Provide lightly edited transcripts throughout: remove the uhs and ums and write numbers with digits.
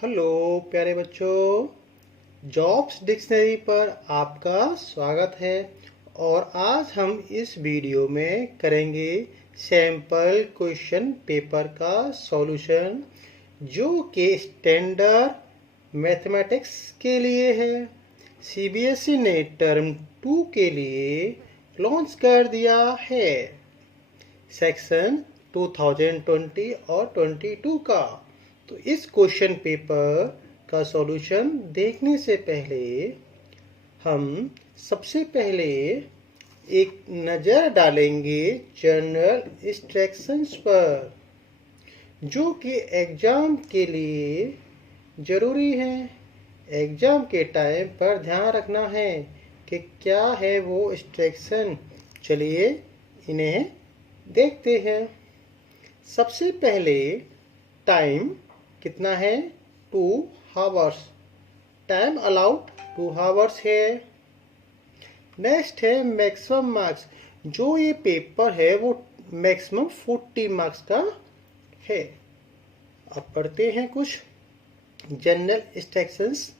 Hello प्यारे बच्चों, jobs dictionary पर आपका स्वागत है। और आज हम इस वीडियो में करेंगे सैम्पल क्वेश्चन पेपर का सॉल्यूशन, जो कि स्टैंडर्ड मैथमेटिक्स के लिए है। सीबीएसई ने टर्म 2 के लिए लॉन्च कर दिया है सेक्शन 2020 और 22 का। तो इस क्वेश्चन पेपर का सॉल्यूशन देखने से पहले हम सबसे पहले एक नज़र डालेंगे जनरल इंस्ट्रक्शंस पर, जो कि एग्ज़ाम के लिए ज़रूरी हैं। एग्ज़ाम के टाइम पर ध्यान रखना है कि क्या है वो इंस्ट्रक्शन। चलिए इन्हें देखते हैं। सबसे पहले टाइम कितना है, 2 आवर्स। टाइम अलाउड 2 आवर्स है। नेक्स्ट है मैक्सिमम मार्क्स। जो ये पेपर है वो मैक्सिमम 40 मार्क्स का है। अब पढ़ते हैं कुछ general instructions.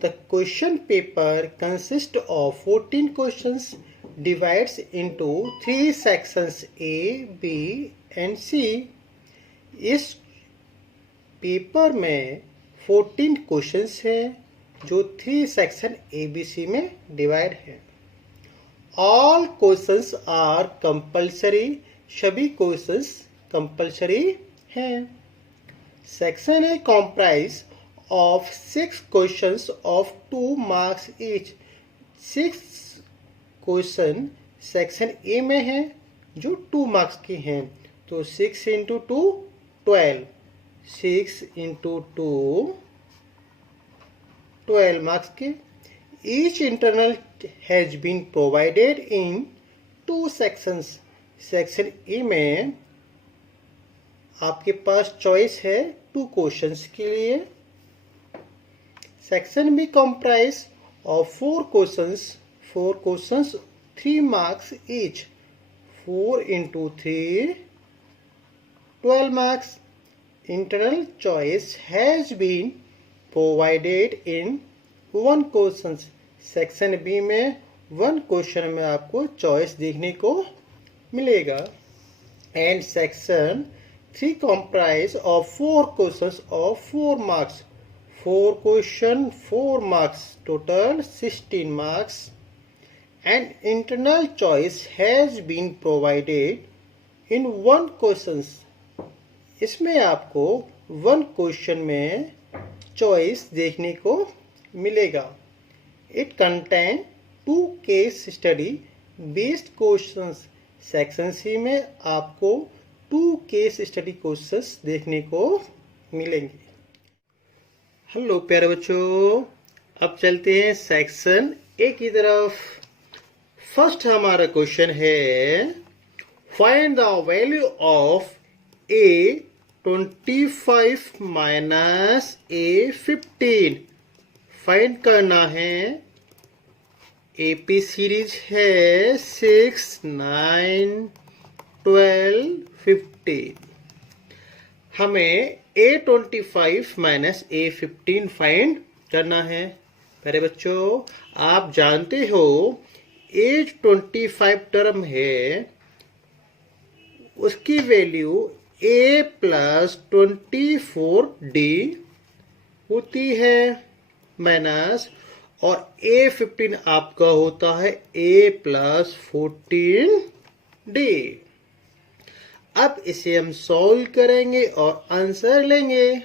The question paper consist of 14 questions divides into 3 sections A, B and C. इस पेपर में 14 क्वेश्चंस हैं जो 3 सेक्शन ABC में डिवाइड है। All questions are compulsory. सभी क्वेश्चंस कंपल्सरी हैं। Section A comprise of 6 questions of 2 marks each. 6 question section A में है जो 2 मार्क्स के हैं। तो 6 इंटू 2 12, 6 इंटू 2 12 मार्क्स के। Each internal has been provided in 2 sections. Section A में आपके पास चॉइस है 2 क्वेश्चंस के लिए। Section B comprise of 4 questions. 4 questions, 3 marks each. 4 into 3, 12 marks. Internal choice has been provided in 1 question. Section B में 1 question में आपको choice देखने को मिलेगा। And section 3 comprise of 4 questions of 4 marks. 4 question, 4 marks, total 16 marks. An internal choice has been provided in 1 questions. इसमें आपको 1 question में choice देखने को मिलेगा। It contain 2 case study based questions. Section C में आपको 2 केस स्टडी क्वेश्चंस देखने को मिलेंगे। हेलो प्यारे बच्चों, अब चलते हैं सेक्शन ए की तरफ। फर्स्ट हमारा क्वेश्चन है, find the value of A25 minus A15। Find करना है। एपी सीरीज है 6, 9, 12, 15। हमें A25 माइनस A15 फाइंड करना है। प्यारे बच्चों, आप जानते हो A25 टर्म है, उसकी वैल्यू A प्लस 24D होती है माइनस, और A15 आपका होता है A प्लस 14D। अब इसे हम सॉल्व करेंगे और आंसर लेंगे।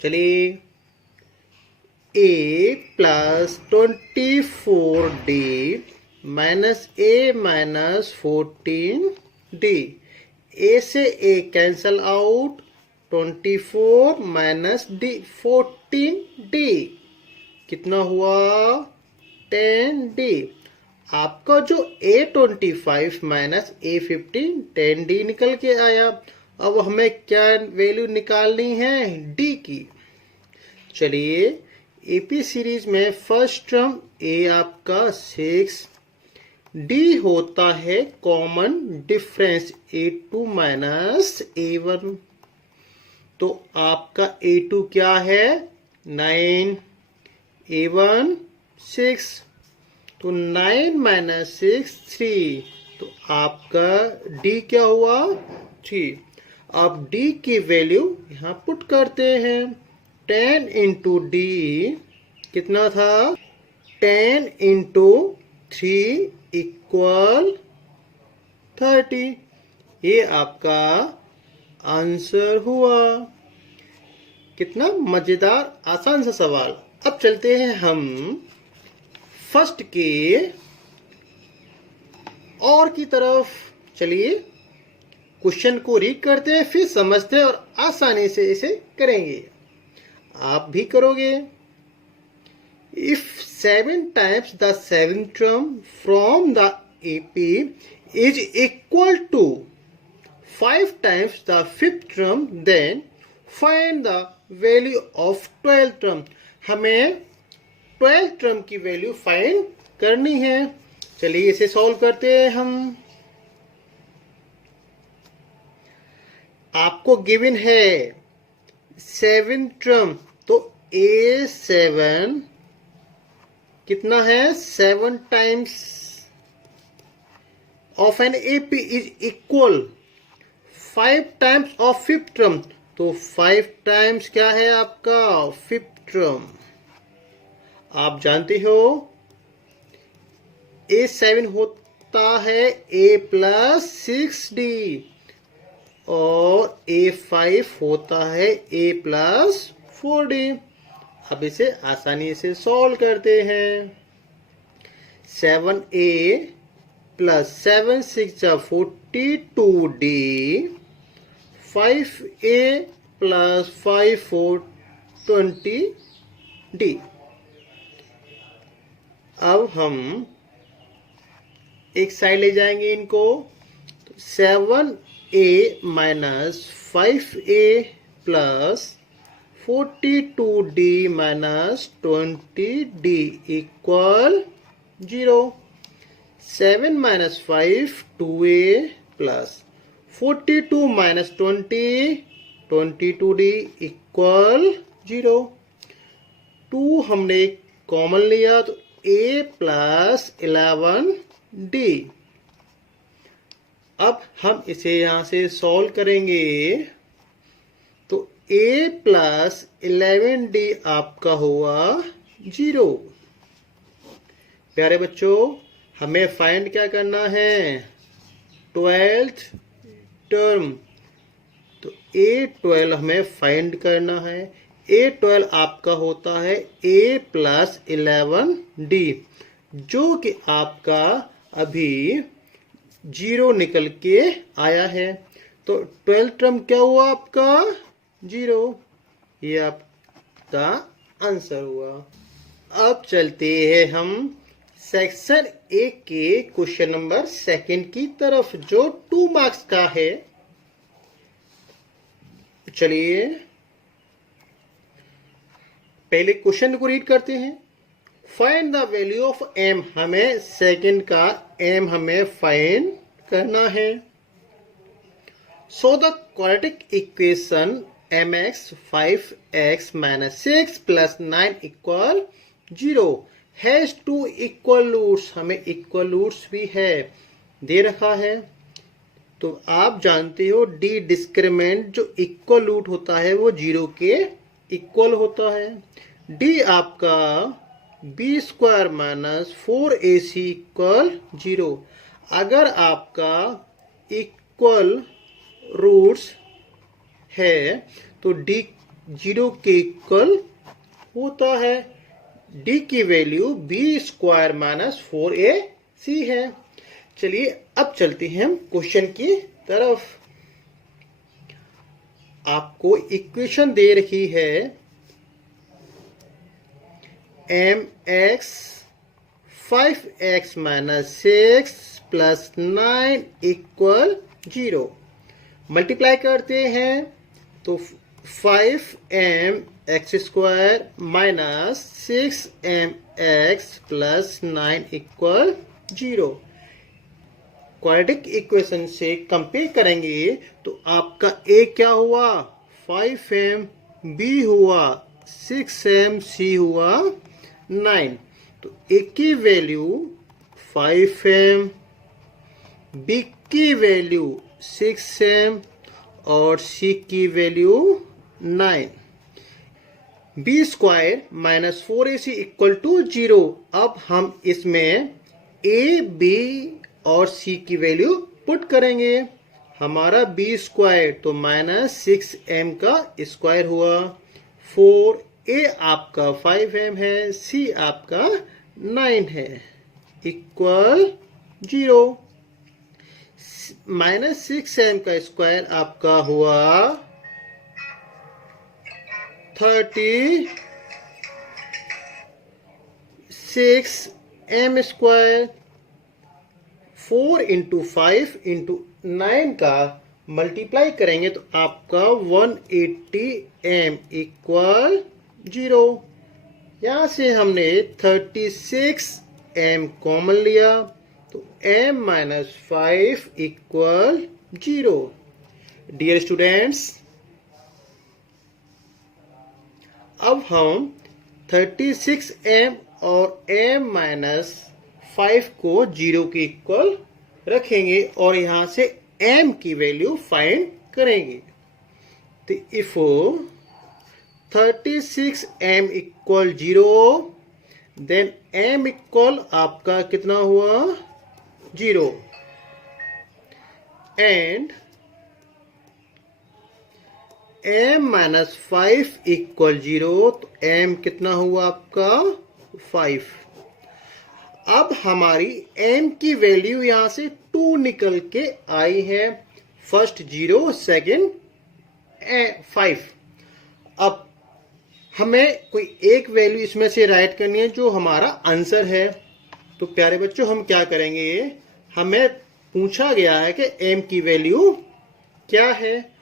चलिए, A plus 24D minus A minus 14D। A से A cancel out, 24 minus D 14D कितना हुआ, 10D। आपका जो A25 माइनस A15 10D निकल के आया। अब हमें क्या वैल्यू निकालनी है, D की। चलिए, एपी सीरीज में फर्स्ट टर्म A आपका 6, D होता है common difference A2 minus A1। तो आपका A2 क्या है 9, A1 6, तो 9 माइनस 6 3, तो आपका D क्या हुआ 3। अब D की वैल्यू यहाँ पुट करते हैं। 10 इंटू D कितना था 10 इंटू 3 इक्वल 30। ये आपका आंसर हुआ। कितना मजेदार आसान सा सवाल। अब चलते हैं हम फर्स्ट के और की तरफ। चलिए क्वेश्चन को रीड करते हैं, फिर समझते हैं और आसानी से इसे करेंगे। आप भी करोगे। If 7 times the 7th term from the AP is equal to 5 times the 5th term, then find the value of 12th term। हमें 12th term की वैल्यू फाइंड करनी है। चलिए इसे सॉल्व करते हैं हम। आपको गिवन है 7th term, तो A7 कितना है 7 times of an AP is equal 5 times of 5th term, तो 5 टाइम्स क्या है आपका 5th टर्म। आप जानते हो A7 होता है A प्लस 6D और A5 होता है A प्लस 4D। अब इसे आसानी से सॉल्व करते हैं। 7A plus 7 6 42D, 5A plus 5 4 20D। अब हम एक साइड ले जाएंगे इनको। 7A minus 5A plus 42D minus 20D equal 0। 7 minus 5 2A plus 42 minus 20 22D equal 0। 2 हमने कॉमन लिया तो A प्लस 11D। अब हम इसे यहां से सॉल्व करेंगे तो A प्लस 11D आपका हुआ 0। प्यारे बच्चों, हमें फाइंड क्या करना है 12th टर्म, तो A12 हमें फाइंड करना है। A12 आपका होता है A प्लस 11D, जो कि आपका अभी 0 निकल के आया है। तो 12th टर्म क्या हुआ आपका 0। ये आपका आंसर हुआ। अब चलते हैं हम सेक्शन 1 के क्वेश्चन नंबर 2 की तरफ, जो 2 मार्क्स का है। चलिए पहले क्वेश्चन को रीड करते हैं। Find the value of m, हमें सेकंड का m हमें फाइंड करना है। So the quadratic equation mx 5x minus 6 plus 9 equal 0 has 2 equal roots। हमें इक्वल रूट्स भी है दे रखा है। तो आप जानते हो डी डिस्क्रिमिनेंट जो इक्वल रूट होता है वो 0 के इक्वल होता है। डी आपका B square minus 4ac equal 0। अगर आपका इक्वल रूट्स है तो डी 0 के इक्वल होता है। डी की value B square minus 4ac है। चलिए अब चलते हैं हम क्वेश्चन की तरफ। आपको इक्वेशन दे रखी है mx 5x minus 6 plus 9 equal 0। Multiply करते हैं तो 5m x square minus 6mx plus 9 equal 0। Quadratic equation से कंपेयर करेंगे तो आपका a क्या हुआ 5m, B हुआ 6m, C हुआ 9। तो A की वैल्यू 5m, B की वैल्यू 6m और C की value 9। B square minus 4ac equal to 0। अब हम इसमें ए, बी और सी की वैल्यू पुट करेंगे। हमारा बी स्क्वायर तो माइनस 6m का स्क्वायर हुआ, 4a आपका 5m है, सी आपका 9 है, इक्वल 0। माइनस 6m का स्क्वायर आपका हुआ 36m स्क्वायर। 4 इंटू 5 इंटू 9 का मल्टीप्लाई करेंगे तो आपका 180m इक्वल 0। यहां से हमने 36m कॉमन लिया तो m minus 5 equal 0। Dear students, अब हम 36m और m माइनस 5 को 0 के इक्वल रखेंगे और यहां से m की वैल्यू फाइंड करेंगे। तो if 36m equal 0, then m equal आपका कितना हुआ 0 एंड m माइनस 5 इक्वल 0, तो m कितना हुआ आपका 5। अब हमारी m की वैल्यू यहां से 2 निकल के आई है, फर्स्ट 0, सेकंड 5। अब हमें कोई एक वैल्यू इसमें से राइट करनी है जो हमारा आंसर है। तो प्यारे बच्चों, हम क्या करेंगे, हमें पूछा गया है कि m की वैल्यू क्या है।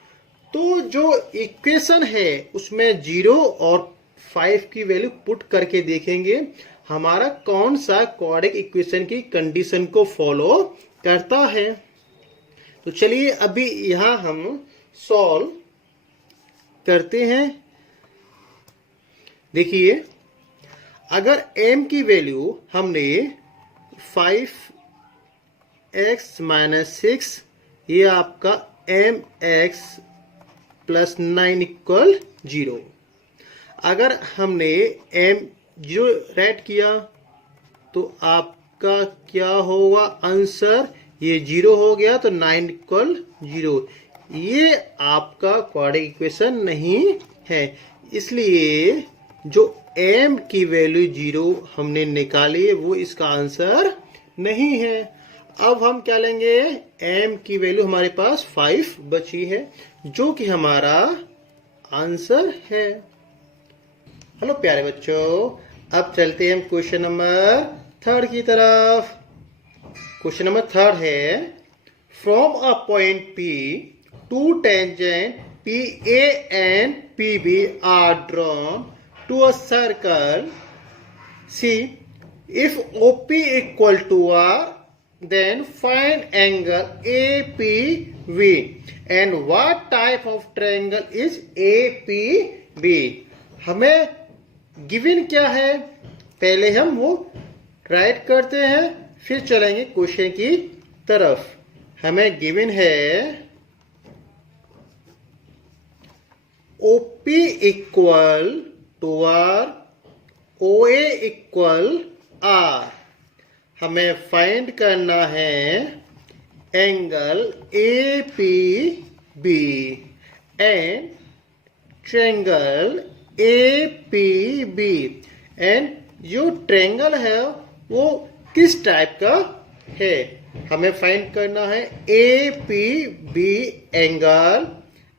तो जो इक्वेशन है उसमें 0 और 5 की वैल्यू पुट करके देखेंगे हमारा कौन सा क्वाड्रेटिक इक्वेशन की कंडीशन को फॉलो करता है। तो चलिए अभी यहां हम सॉल्व करते हैं। देखिए, अगर m की वैल्यू हमने 5x माइनस 6, ये आपका mx प्लस 9 इक्वल 0। अगर हमने m 0 राइट किया तो आपका क्या होगा आंसर, ये 0 हो गया तो 9 इक्वल 0। ये आपका क्वाड्रेटिक इक्वेशन नहीं है, इसलिए जो m की वैल्यू 0 हमने निकाली है वो इसका आंसर नहीं है। अब हम क्या लेंगे, m की वैल्यू हमारे पास 5 बची है जो कि हमारा आंसर है। हेलो प्यारे बच्चों, अब चलते हैं हम क्वेश्चन नंबर 3 की तरफ। क्वेश्चन नंबर 3 है, from a point P, two tangent PA and PB are drawn to a circle C. If OP equal to R, then find angle APV. And what type of triangle is APV? हमें given क्या है, पहले हम वो right करते हैं फिर चलेंगे क्वेश्चन की तरफ। हमें गिवन है OP equal to R, OA equal R। हमें फाइंड करना है angle APB and triangle APB। And जो ट्रायंगल है वो किस टाइप का है, हमें फाइंड करना है APB एंगल।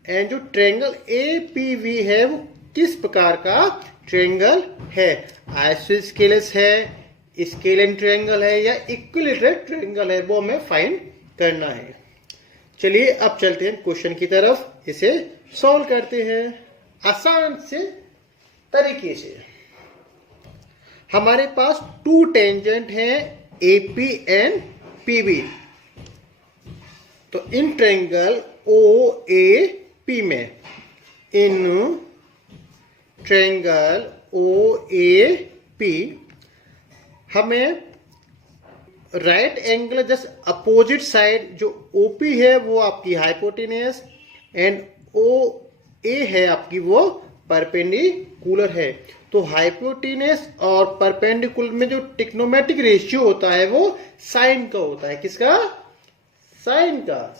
एंड जो ट्रायंगल APB है वो किस प्रकार का ट्रायंगल है, आइसोस्केलेस है, स्केलेन ट्रायंगल है या इक्विलैटरल ट्रायंगल है, वो हमें फाइंड करना है। चलिए अब चलते हैं क्वेश्चन की तरफ, इसे सॉल्व करते हैं आसान से तरीके से। हमारे पास टू टेंजेंट हैं AP एंड PB। तो इन ट्रायंगल OAP में in triangle OAP, हमें right angle just opposite side जो OP है वो आपकी हाइपोटेनियस एंड OA है आपकी वो परपेंडिकुलर है। तो हाइपोटेनियस और परपेंडिकुलर में जो ट्रिग्नोमेट्रिक रेशियो होता है वो साइन का होता है। किसका? साइन का।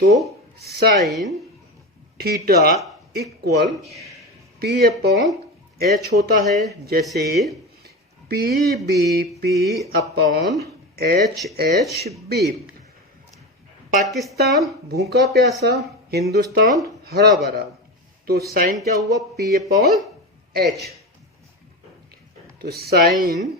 तो साइन थीटा इक्वल P/H होता है, जैसे PBP अपॉन HHB। पाकिस्तान भूखा प्यासा, हिंदुस्तान हरा भरा। तो साइन क्या हुआ? P/H। तो साइन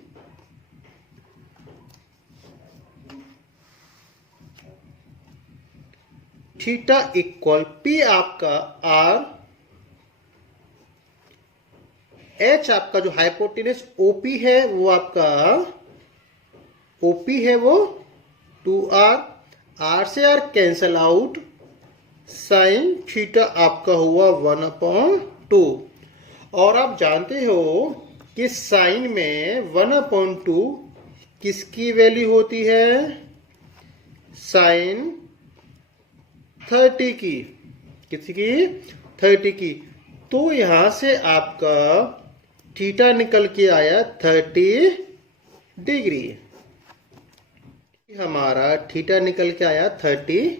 थीटा इक्वल P आपका R, H आपका जो हाइपोटेनस OP है वो आपका OP है वो 2R, R से R cancel out, sine theta आपका हुआ 1/2। और आप जानते हो कि साइन में 1/2 किसकी वैल्यू होती है? साइन 30 की। किसकी? 30 की। तो यहां से आपका थीटा निकल के आया 30 डिग्री। हमारा थीटा निकल के आया 30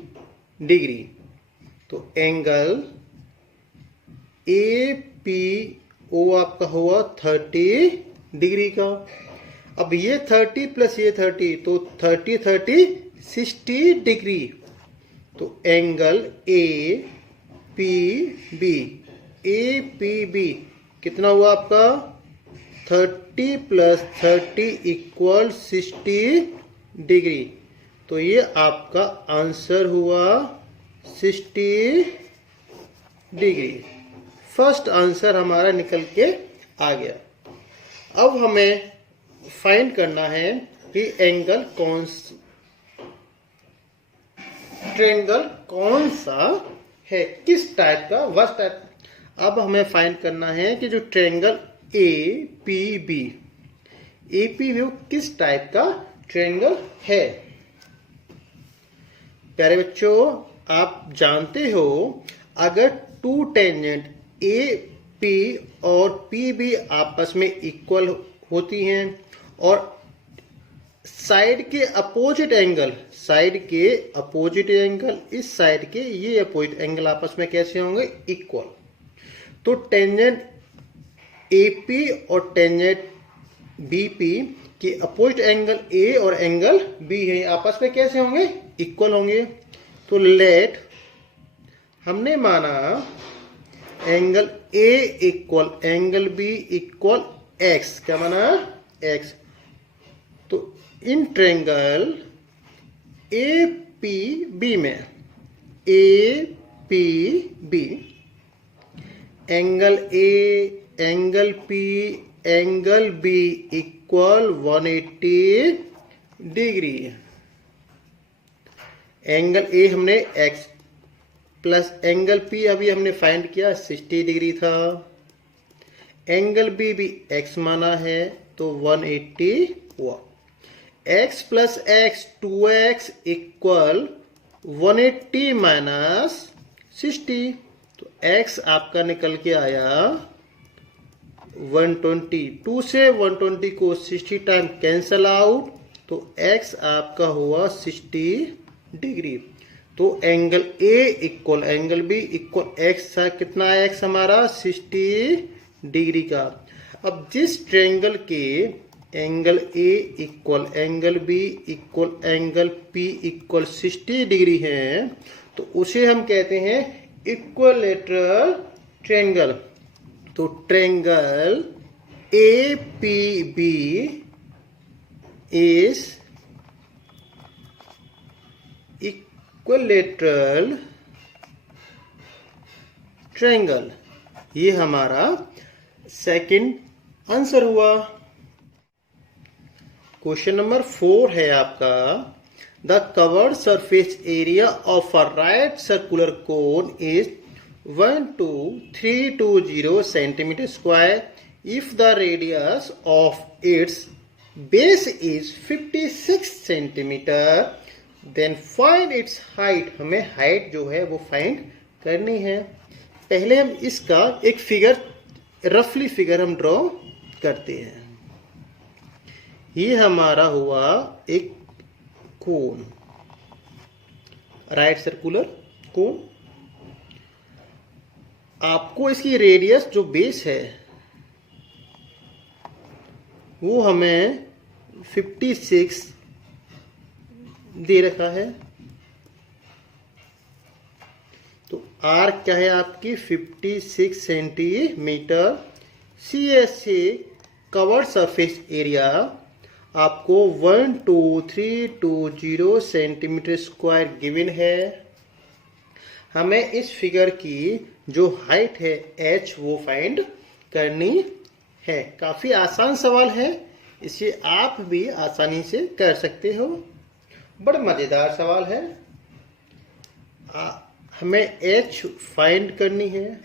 डिग्री। तो एंगल APO आपका हुआ 30 डिग्री का। अब ये 30 प्लस ये 30, तो 30 30 60 डिग्री। तो एंगल APB कितना हुआ आपका? 30 प्लस 30 इक्वल 60 डिग्री। तो ये आपका आंसर हुआ 60 डिग्री। फर्स्ट आंसर हमारा निकल के आ गया। अब हमें फाइंड करना है कि एंगल ट्रायंगल कौन सा है, किस टाइप का, वह टाइप। अब हमें फाइंड करना है कि जो ट्रायंगल APB किस टाइप का ट्रायंगल है। प्यारे बच्चों, आप जानते हो अगर टू टेंजेंट AP और PB आपस में इक्वल होती हैं और साइड के अपोजिट एंगल इस साइड के ये अपोजिट एंगल आपस में कैसे होंगे? इक्वल। तो टेंजेंट AP और टेंजेंट BP के अपोजिट एंगल A और एंगल B है, आपस में कैसे होंगे? इक्वल होंगे। तो लेट हमने माना angle A equal angle B equal X। क्या माना? X। तो इन ट्रायंगल APB में angle A angle P angle B equal 180 degree. Angle A हमने X प्लस एंगल P अभी हमने फाइंड किया 60 डिग्री था। एंगल B भी X माना है तो 180 हुआ। X plus X 2X equal 180 minus 60। तो X आपका निकल के आया 120। 2 से 120 को 60 टाइम कैंसल आउट, तो X आपका हुआ 60 डिग्री। तो angle A equal angle B equal X था। कितना है X हमारा? 60 डिग्री का। अब जिस ट्रायंगल के angle A equal angle B equal angle P equal 60 degree है तो उसे हम कहते हैं इक्विलैटरल ट्रायंगल। तो triangle APB is equilateral triangle. ये हमारा सेकंड आंसर हुआ। क्वेश्चन नंबर 4 है आपका, the curved surface area of a right circular cone is 12320 centimeter square if the radius of its base is 56 centimeter, then find its height. हमें height जो है वो find करनी है। पहले हम इसका एक फिगर, रफली फिगर हम ड्रॉ करते हैं। ये हमारा हुआ एक कोन, राइट सर्कुलर कोन। आपको इसकी रेडियस जो बेस है वो हमें 56 दे रखा है। तो आर क्या है आपकी 56 centimetre. CSA curved surface area आपको 12320 सेंटीमीटर स्क्वायर गिवन है। हमें इस फिगर की जो हाइट है h वो फाइंड करनी है। काफी आसान सवाल है, इसे आप भी आसानी से कर सकते हो। बड़ा मजेदार सवाल है। हमें h फाइंड करनी है।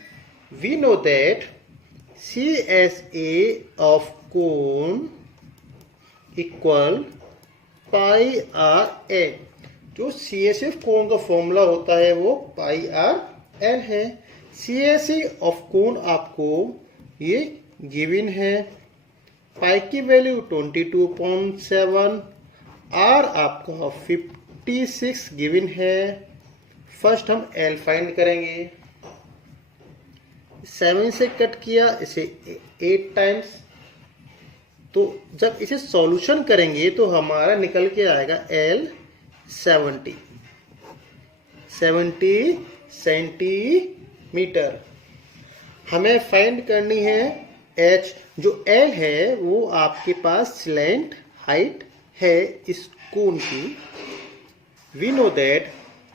We know that CSA of cone equal pi R L. जो CSA कोन का फॉर्मूला होता है वो पाई आर एल है। CSA ऑफ कोन आपको ये गिवन है। पाई की वैल्यू 22.7, आर आपका 56 गिवन है। फर्स्ट हम एल फाइंड करेंगे। 7 से कट किया, इसे 8 टाइम्स। तो जब इसे सॉल्यूशन करेंगे तो हमारा निकल के आएगा एल 70 सेंटीमीटर। हमें फाइंड करनी है एच। जो एल है वो आपके पास स्लैंट हाइट है इस कोन की। वी नो दैट,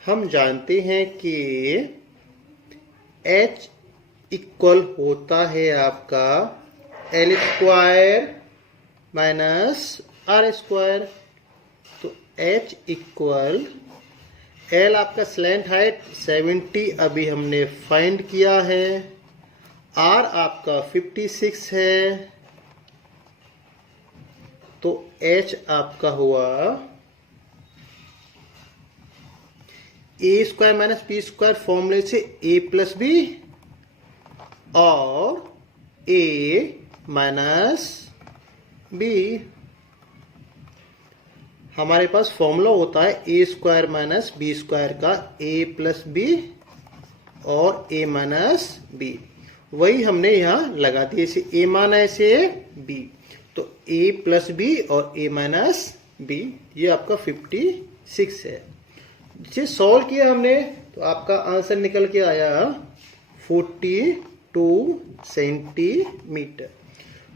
हम जानते हैं कि एच इक्वल होता है आपका L square minus R square. तो एच इक्वल एल आपका स्लैंट हाइट 70 अभी हमने फाइंड किया है। आर आपका 56 है। तो एच आपका हुआ ए स्क्वायर माइनस बी स्क्वायर फॉर्मूले से ए प्लस बी और ए माइनस बी। हमारे पास फॉर्मूला होता है ए स्क्वायर माइनस बी स्क्वायर का, ए प्लस बी और ए माइनस बी। वही हमने यहां लगा दिया। इसे ए माना, इसे बी। तो ए प्लस बी और ए माइनस बी, ये आपका 56 है। जिसे सॉल्व किया हमने तो आपका आंसर निकल के आया 42 सेंटीमीटर।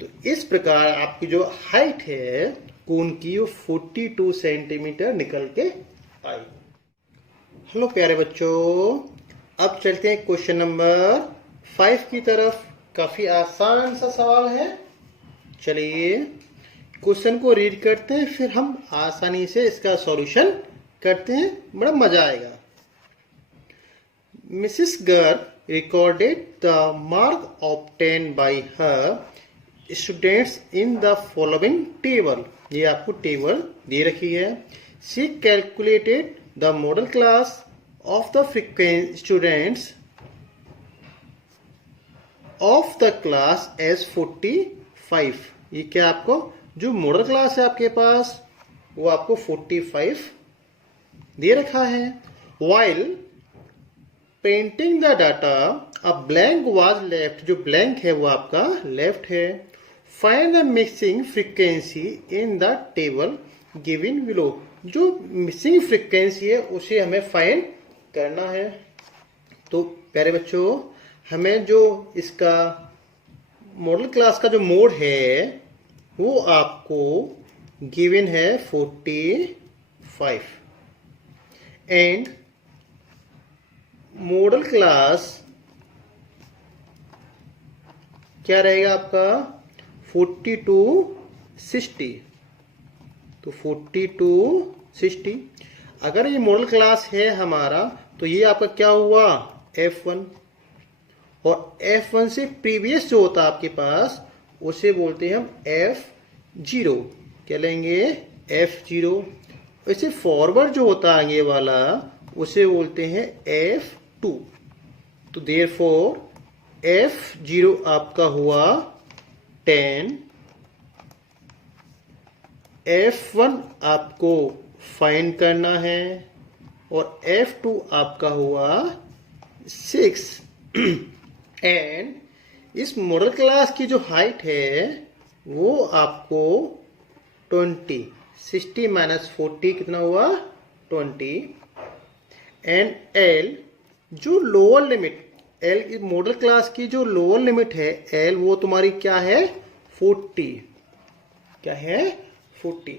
तो इस प्रकार आपकी जो हाइट है कोन की वो 42 सेंटीमीटर निकल के आई। हेलो प्यारे बच्चों, अब चलते हैं क्वेश्चन नंबर 5 की तरफ। काफी आसान सा सवाल है। चलिए क्वेश्चन को रीड करते हैं, फिर हम आसानी से इसका सॉल्यूशन करते हैं। बड़ा मजा आएगा। Mrs Garg recorded the mark obtained by her students in the following table. ये आपको टेबल दे रखी है। She calculated the model class of the students of the class as 45. ये क्या आपको जो मॉडल क्लास है आपके पास वो आपको 45 दे रखा है। While painting the data a blank was left. जो ब्लैंक है वो आपका लेफ्ट है। Find the missing frequency in the table given below. जो मिसिंग फ्रीक्वेंसी है उसे हमें फाइंड करना है। तो प्यारे बच्चों, हमें जो इसका मॉडल क्लास का जो मोड है वो आपको गिवन है 45 एंड मॉडल क्लास क्या रहेगा आपका 4260। तो 4260 अगर ये मॉडल क्लास है हमारा तो ये आपका क्या हुआ F1। और F1 से प्रीवियस जो होता है आपके पास उसे बोलते हैं हम F0। क्या लेंगे? F0। वैसे फॉरवर्ड जो होता है आगे वाला उसे बोलते हैं F2। तो देयरफॉर F0 आपका हुआ 10, F1 आपको फाइंड करना है और F2 आपका हुआ 6। एंड इस मॉडल क्लास की जो हाइट है वो आपको 20, 60 माइनस 40 कितना हुआ? 20। एंड L जो lower limit, L model class की जो लोअर लिमिट है L वो तुम्हारी क्या है? 40। क्या है? 40।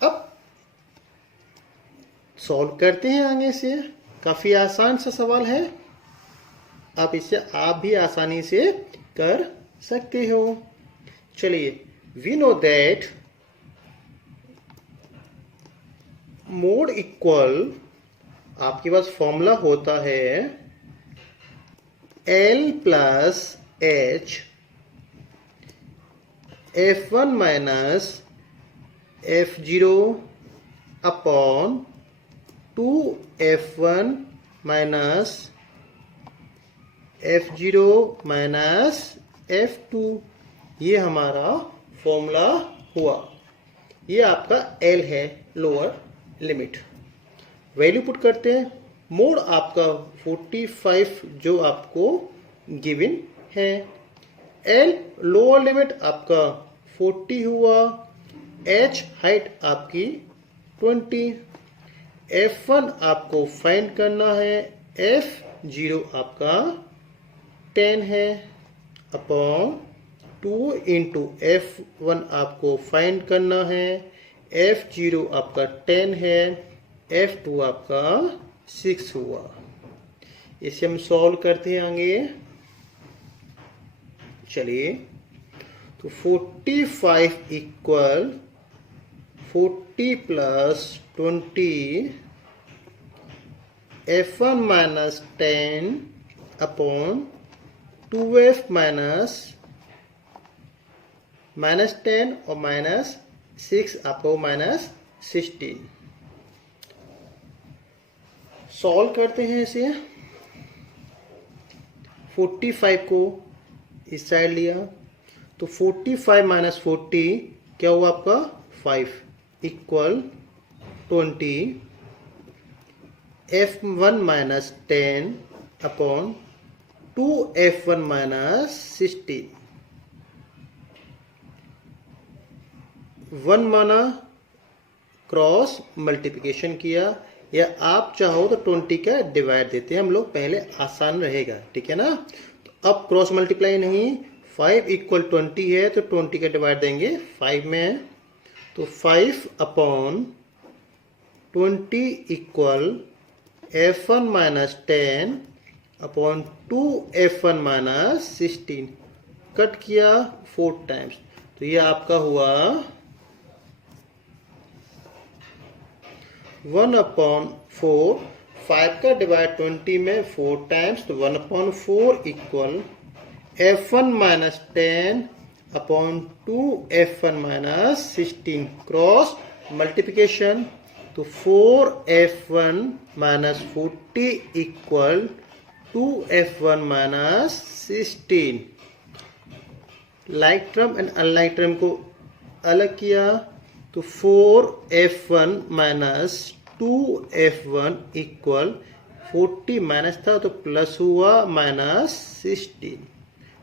अब सॉल्व करते हैं आगे से। काफी आसान सा सवाल है, आप इसे आप भी आसानी से कर सकते हो। चलिए, we know that mode equal, आपके पास फॉर्मूला होता है L plus H F1 minus F0 upon 2F1 minus F0 minus F2। ये हमारा फॉर्मूला हुआ। ये आपका L है, लोअर लिमिट। वैल्यू पुट करते हैं। मोड आपका 45 जो आपको गिवन है। L लोअर लिमिट आपका 40 हुआ। H हाइट आपकी 20। F1 आपको फाइंड करना है। F0 आपका 10 है अपॉन 2 इंटू F1 आपको फाइंड करना है। F0 आपका 10 है, F2 आपका 6 हुआ। इसे हम सॉल्व करते हैं आगे। चलिए, तो 45 equal 40 plus 20 F1 minus 10 upon 2F minus 10 और माइनस 6 आपको माइनस 16। सॉल्व करते हैं इसे। 45 को इस साइड लिया तो 45 माइनस 40 क्या हुआ आपका? 5 equal 20 F1 minus 10 upon 2F1 minus 16। 1 माना क्रॉस मल्टीप्लिकेशन किया, या आप चाहो तो 20 का डिवाइड देते हैं हम लोग, पहले आसान रहेगा, ठीक है ना। तो अब क्रॉस मल्टीप्लाई नहीं, 5 इक्वल 20 है तो 20 का डिवाइड देंगे 5 में। तो 5 upon 20 equal F1 minus 10 upon 2F1 minus 16। Cut किया 4 टाइम्स, तो ये आपका हुआ 1 अपॉन 4। 5 का डिवाइड 20 में 4 टाइम्स, तो 1 upon 4 equal F1 minus 10 upon 2F1 minus 16। Cross multiplication, तो 4F1 minus 40 equal 2F1 minus 16। Like term and unlike term को अलग किया, तो 4F1 minus 2F1 equal 40 minus था तो प्लस हुआ माइनस 16।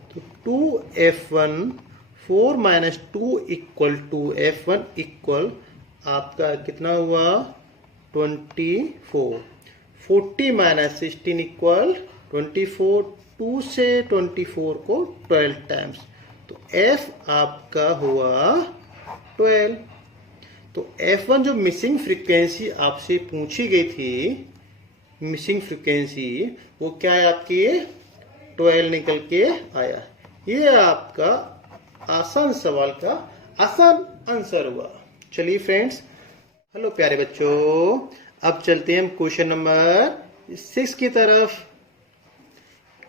तो 2F1 4 minus 2 equal 2F1 equal आपका कितना हुआ? 24। 40 माइनस 16 इक्वल 24। 2 से 24 को 12 टाइम्स, तो F आपका हुआ 12। तो F1 जो मिसिंग फ्रीक्वेंसी आपसे पूछी गई थी, मिसिंग फ्रीक्वेंसी, वो क्या है आपकी? 12 निकल के आया। ये आपका आसान सवाल का आसान आंसर हुआ। चलिए फ्रेंड्स, हेलो प्यारे बच्चों, अब चलते हैं हम क्वेश्चन नंबर 6 की तरफ।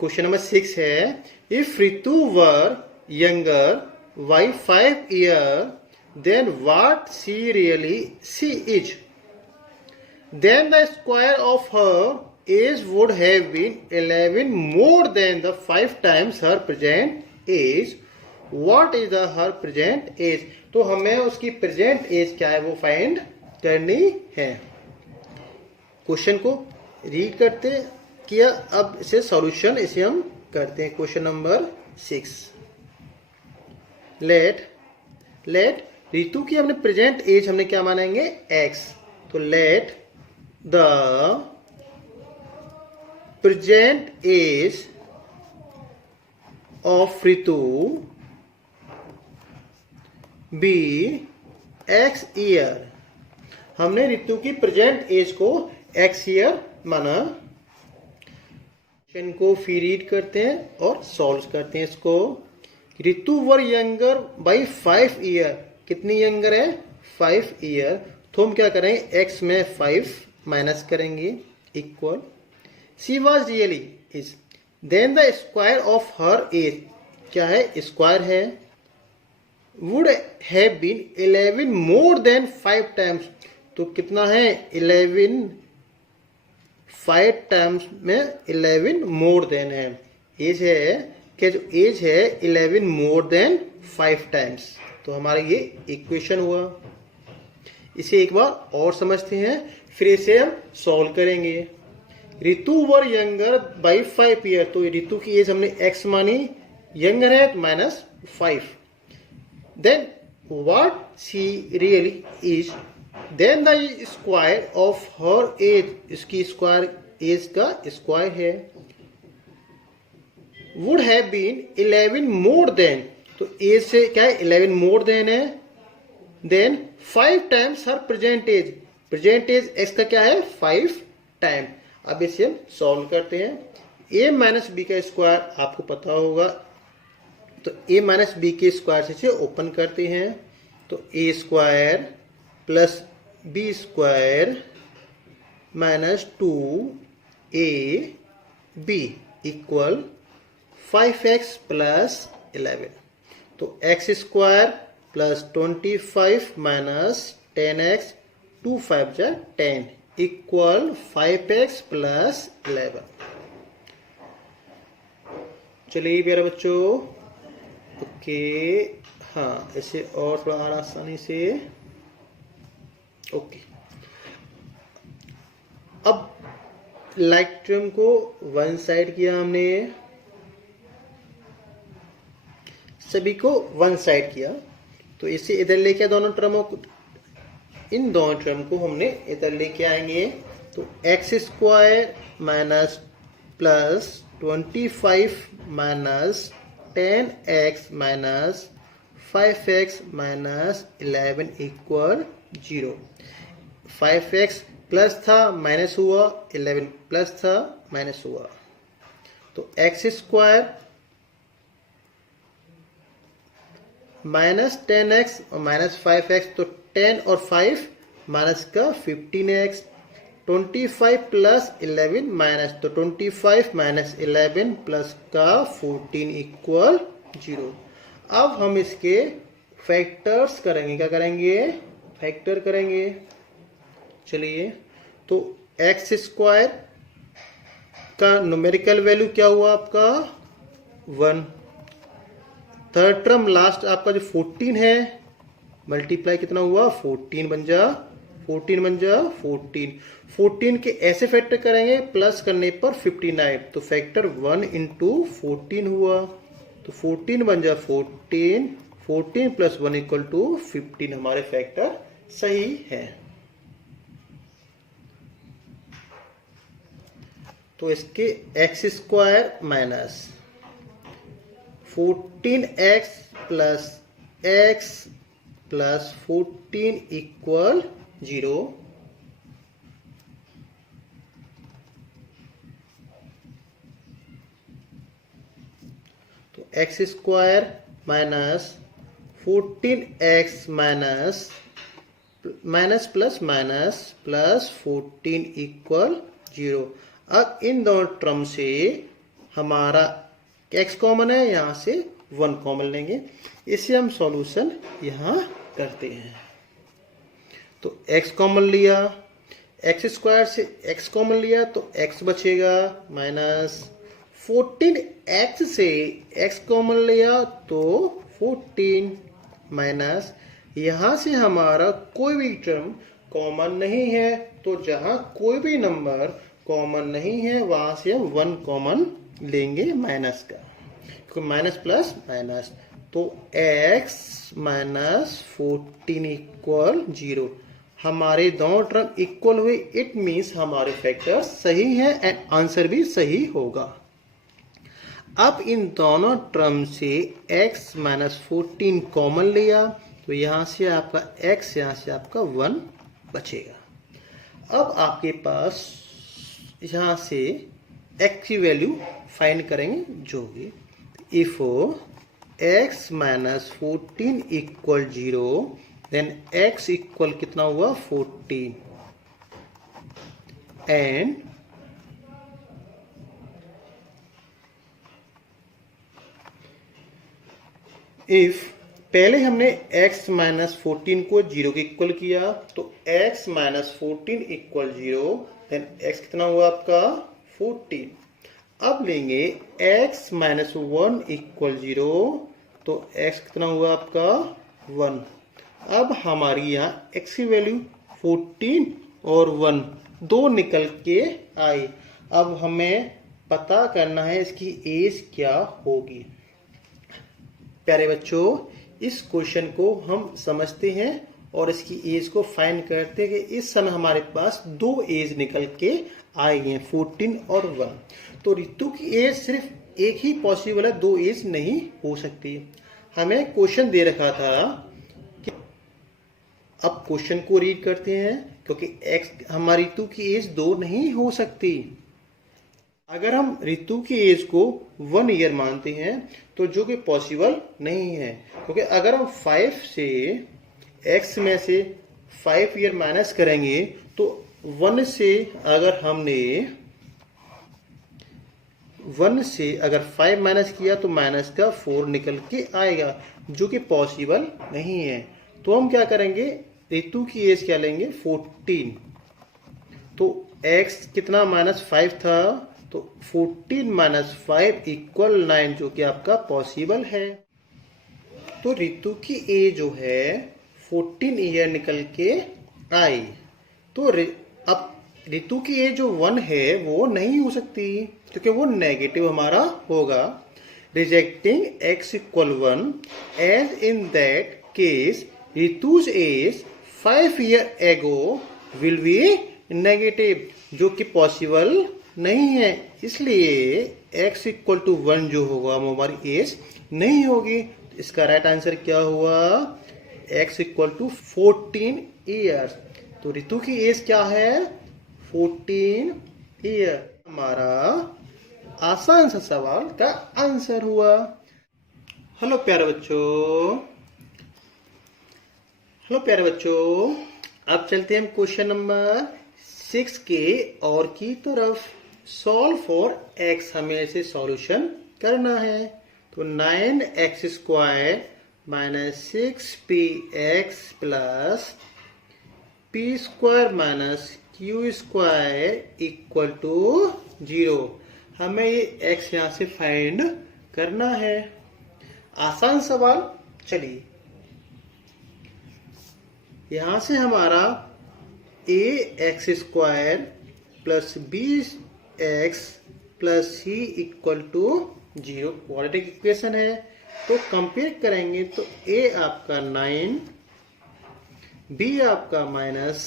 क्वेश्चन नंबर 6 है, if Ritu were younger by 5 year then what she really she is, then the square of her age would have been 11 more than the 5 times her present age. What is the her present age? तो हमें उसकी present as क्या है वो find करनी है। Question को read करते किया, अब इसे सॉल्यूशन इसे हम करते हैं। क्वेश्चन नंबर 6, लेट ऋतु की हमने प्रेजेंट एज हमने क्या मानेंगे x, तो late the present age of Ritu be x year। हमने ऋतु की प्रेजेंट एज को x ईयर माना। क्वेश्चन को फिर रीड करते हैं और सॉल्व करते हैं इसको। ऋतु वर यंगर बाई 5 ईयर, कितनी यंगर है 5 ईयर, तो हम क्या करेंगे x में 5 माइनस करेंगे equal she was really is, then the square of her age क्या है स्क्वायर है, would have been 11 more than 5 times, तो कितना है 11, 5 टाइम्स में 11 मोर देन है, एज है क्या जो एज है 11 मोर देन 5 टाइम्स, तो हमारा ये इक्वेशन हुआ। इसे एक बार और समझते हैं, फिर इसे हम सॉल्व करेंगे। Ritu were younger by 5 year, तो ऋतु की एज हमने x मानी, यंगर है minus 5, then what she really is, then the square of her age, इसकी स्क्वायर एज का स्क्वायर है, would have been 11 more than, तो एज से क्या है 11 मोर देन है, then 5 times her present age, present age x का क्या है 5 टाइम। अब इसे हम सॉल्व करते हैं। a माइनस बी का स्क्वायर आपको पता होगा, तो a माइनस बी के स्क्वायर से ओपन करते हैं, तो a square plus B square minus 2ab equal 5x plus 11, तो x square plus 25 minus 10x 2 5 जा 10 इक्वल 5x प्लस 11। चलिए प्यारे बच्चों, ओके, हाँ इसे और थोड़ा और आसानी से, ओके। अब लाइक टर्म को वन साइड किया हमने, सभी को वन साइड किया, तो इसे इधर लेके दोनों टर्मों को, इन दोनों टर्म को हमने इधर लेके आएंगे, तो x square minus plus 25 minus 10x minus 5x minus 11 equal 0। 5x plus था माइनस हुआ, 11 प्लस था माइनस हुआ, तो एक्स स्क्वायर माइनस 10x और माइनस 5x, तो 10 और 5 माइनस का 15x, 25 प्लस 11 माइनस, तो 25 माइनस 11 प्लस का 14 इक्वल 0। अब हम इसके फैक्टर्स करेंगे, क्या करेंगे फैक्टर करेंगे। चलिए, तो एक्स स्क्वायर का न्यूमेरिकल वैल्यू क्या हुआ आपका 1, थर्ड टर्म लास्ट आपका जो 14 है मल्टीप्लाई कितना हुआ 14 बन जा 14 के ऐसे फैक्टर करेंगे प्लस करने पर 59, तो फैक्टर 1 इंटू 14 हुआ, तो 14 बन जा 14 प्लस 1 इक्वल टू 15, हमारे फैक्टर सही है। तो इसके x square minus 14x plus x plus 14 equal 0, तो x square minus 14x minus minus plus minus plus 14 equal 0। अब इन दोनों टर्म से हमारा x कॉमन है, यहाँ से 1 कॉमन लेंगे, इसे हम सॉल्यूशन यहाँ करते हैं। तो x कॉमन लिया, एक्स स्क्वायर से x कॉमन लिया तो x बचेगा माइनस 14x से x कॉमन लिया तो 14 माइनस यहाँ से हमारा कोई भी टर्म कॉमन नहीं है, तो जहाँ कोई भी नंबर कॉमन नहीं है वहां से हम 1 कॉमन लेंगे माइनस का, क्योंकि माइनस प्लस माइनस, तो x माइनस 14 इक्वल 0। हमारे दोनों टर्म इक्वल हुए, इट मीन्स हमारे फैक्टर सही है एंड आंसर भी सही होगा। अब इन दोनों टर्म से x माइनस 14 कॉमन लिया तो यहाँ से आपका x, यहाँ से आपका 1 बचेगा। अब आपके पास यहाँ से x की वैल्यू फाइंड करेंगे जो भी, if x minus 14 equal 0 then x equal कितना हुआ 14 एंड इफ पहले हमने x माइनस 14 को 0 के इक्वल किया तो x minus 14 equal 0 then x कितना हुआ आपका 14। अब लेंगे x माइनस 1 इक्वल 0 तो x कितना हुआ आपका 1। अब हमारी यहाँ x की वैल्यू 14 और 1 दो निकल के आई। अब हमें पता करना है इसकी एज क्या होगी। प्यारे बच्चों, इस क्वेश्चन को हम समझते हैं और इसकी एज को फाइंड करते हैं कि इस समय हमारे पास दो एज निकल के आई हैं 14 और 1। तो रितु की एज सिर्फ एक ही पॉसिबल है, दो एज नहीं हो सकती। हमें क्वेश्चन दे रखा था कि अब क्वेश्चन को रीड करते हैं, क्योंकि एक्स हमारी रितु की एज दो नहीं हो सकती। अगर हम रितु की एज को 1 ईयर मानते हैं तो जो कि पॉसिबल नहीं है, क्योंकि अगर हम 5 से x में से 5 ईयर माइनस करेंगे तो 1 से अगर हमने 1 से अगर 5 माइनस किया तो माइनस का 4 निकल के आएगा, जो कि पॉसिबल नहीं है। तो हम क्या करेंगे, रितु की एज क्या लेंगे 14। तो x कितना माइनस 5 था, तो 14 माइनस 5 इक्वल 9, जो कि आपका पॉसिबल है। तो रितु की एज जो है 14 ईयर निकल के आई। तो अब रितु की एज जो 1 है वो नहीं हो सकती, क्योंकि वो नेगेटिव हमारा होगा। Rejecting x equal 1 as in that case Ritu's age 5 year ago will be negative, जो कि पॉसिबल नहीं है। इसलिए x इक्वल टू 1 जो होगा वो हमारी एज नहीं होगी। इसका राइट आंसर क्या हुआ, x इक्वल टू 14 ईयर्स। तो रितु की एज क्या है 14 ईयर। हमारा आसान सा सवाल का आंसर हुआ। हेलो प्यारे बच्चों, अब चलते हैं क्वेश्चन नंबर 6 के और की तरफ। सॉल्व फॉर x हमें ऐसे सॉल्यूशन करना है। तो 9x square minus 6px plus p square minus q square equal to 0। हमें ये x यहाँ से फाइंड करना है। आसान सवाल। चलिए, यहां से हमारा ax square plus bx plus c equal to 0 quadratic equation है। तो कंपेयर करेंगे तो a आपका 9, b आपका माइनस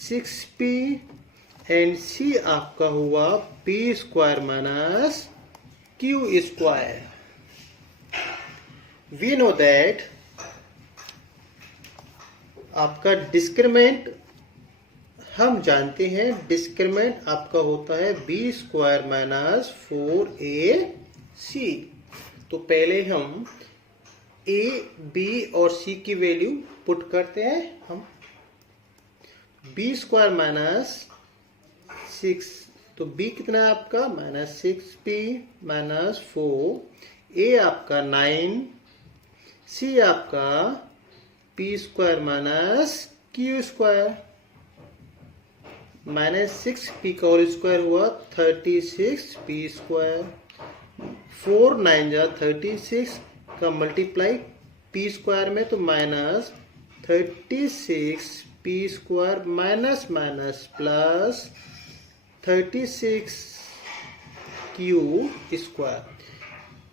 6p एंड c आपका हुआ p square minus q square. We know that आपका डिस्क्रिमिनेंट हम जानते हैं, डिस्क्रिमिनेंट आपका होता है b स्क्वायर माइनस 4ac। तो पहले हम a, b और c की वैल्यू पुट करते हैं। हम b स्क्वायर माइनस 6, तो b कितना है आपका -6p -4, a आपका 9, c आपका p square q square, -6p का होल स्क्वायर हुआ 36p स्क्वायर, 4 9 जा 36 का मल्टीप्लाई p स्क्वायर में तो -36p square minus minus plus 36q square,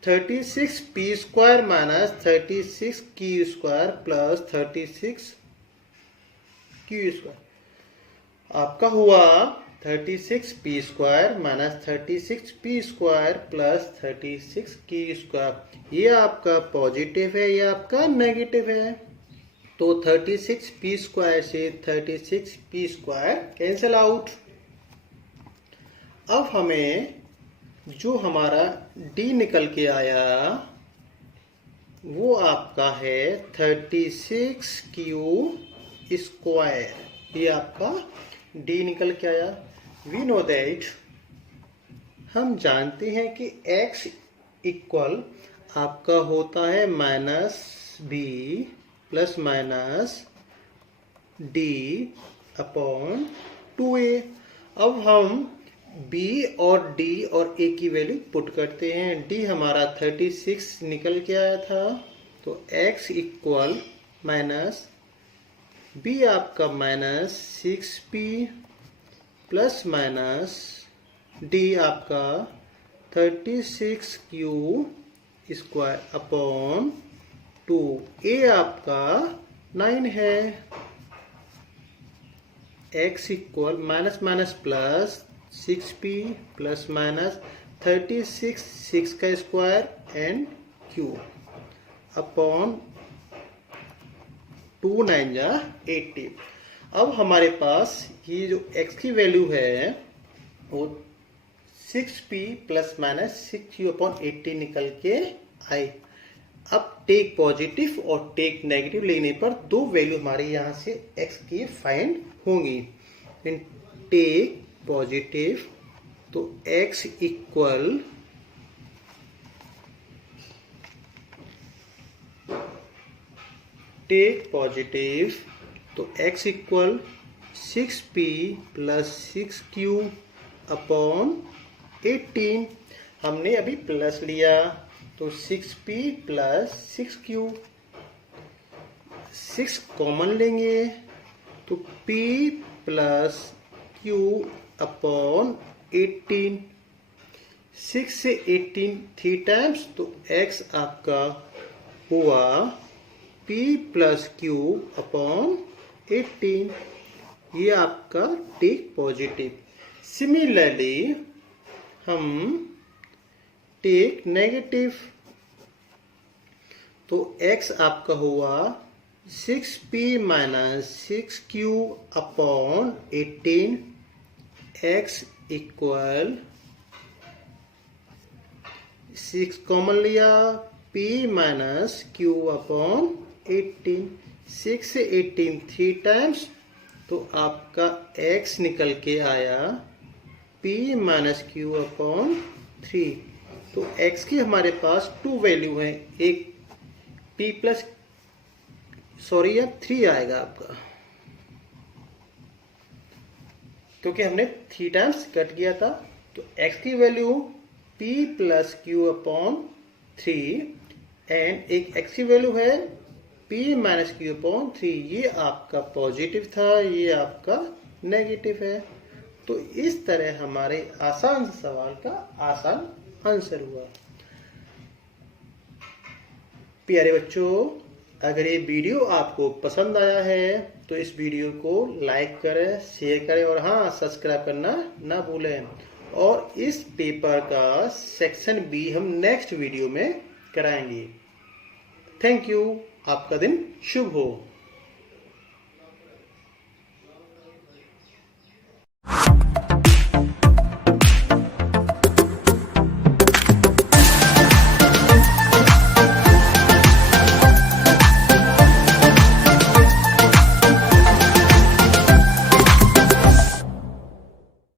36p square minus 36q square plus 36q square आपका हुआ 36p square minus 36p square plus 36q square. ये आपका पॉजिटिव है, ये आपका नेगेटिव है। तो 36p स्क्वायर से 36p स्क्वायर कैंसिल आउट। अब हमें जो हमारा d निकल के आया वो आपका है 36q स्क्वायर। ये आपका d निकल के आया। वी नो दैट, हम जानते हैं कि x इक्वल आपका होता है -b plus minus d upon 2a। अब हम b और d और a की वैल्यू पुट करते हैं। d हमारा 36 निकल के आया था, तो x इक्वल माइनस b आपका -6p प्लस माइनस d आपका 36q स्क्वायर अपॉन 2, a आपका 9 है। x equal minus minus plus 6p plus minus 36 6 का स्क्वायर एंड q अपॉन 2 9 जा 80। अब हमारे पास ये जो x की वैल्यू है वो 6p plus minus 6q upon 80 निकल के आई। अब टेक पॉजिटिव और टेक नेगेटिव लेने पर दो वैल्यू हमारे यहाँ से x की फाइंड होंगी। इन टेक पॉजिटिव तो x इक्वल टेक पॉजिटिव तो x equal 6p plus 6q upon 18। हमने अभी प्लस लिया तो 6p प्लस 6q, 6 कॉमन लेंगे तो p प्लस q अपॉन 18। 6 से 18 3 टाइम्स तो x आपका हुआ p प्लस q अपॉन 18। ये आपका टेक पॉजिटिव। सिमिलरली हम टेक नेगेटिव तो x आपका हुआ 6p minus 6q upon 18। x equal 6 common लिया p माइनस q अपॉन 18। 6 से 18 3 टाइम्स तो आपका x निकल के आया p माइनस q अपॉन 3। तो x की हमारे पास 2 वैल्यू है, एक p प्लस अब 3 आएगा आपका क्योंकि हमने 3 टाइम्स कट किया था। तो x की value p plus q upon 3 and एक x की वैल्यू है p माइनस q अपॉन 3। ये आपका पॉजिटिव था, ये आपका नेगेटिव है। तो इस तरह हमारे आसान सवाल का आसान आंसर हुआ। प्यारे बच्चों, अगर ये वीडियो आपको पसंद आया है तो इस वीडियो को लाइक करें, शेयर करें और हाँ सब्सक्राइब करना ना भूलें। और इस पेपर का सेक्शन बी हम नेक्स्ट वीडियो में कराएंगे। Thank you. आपका दिन शुभ हो।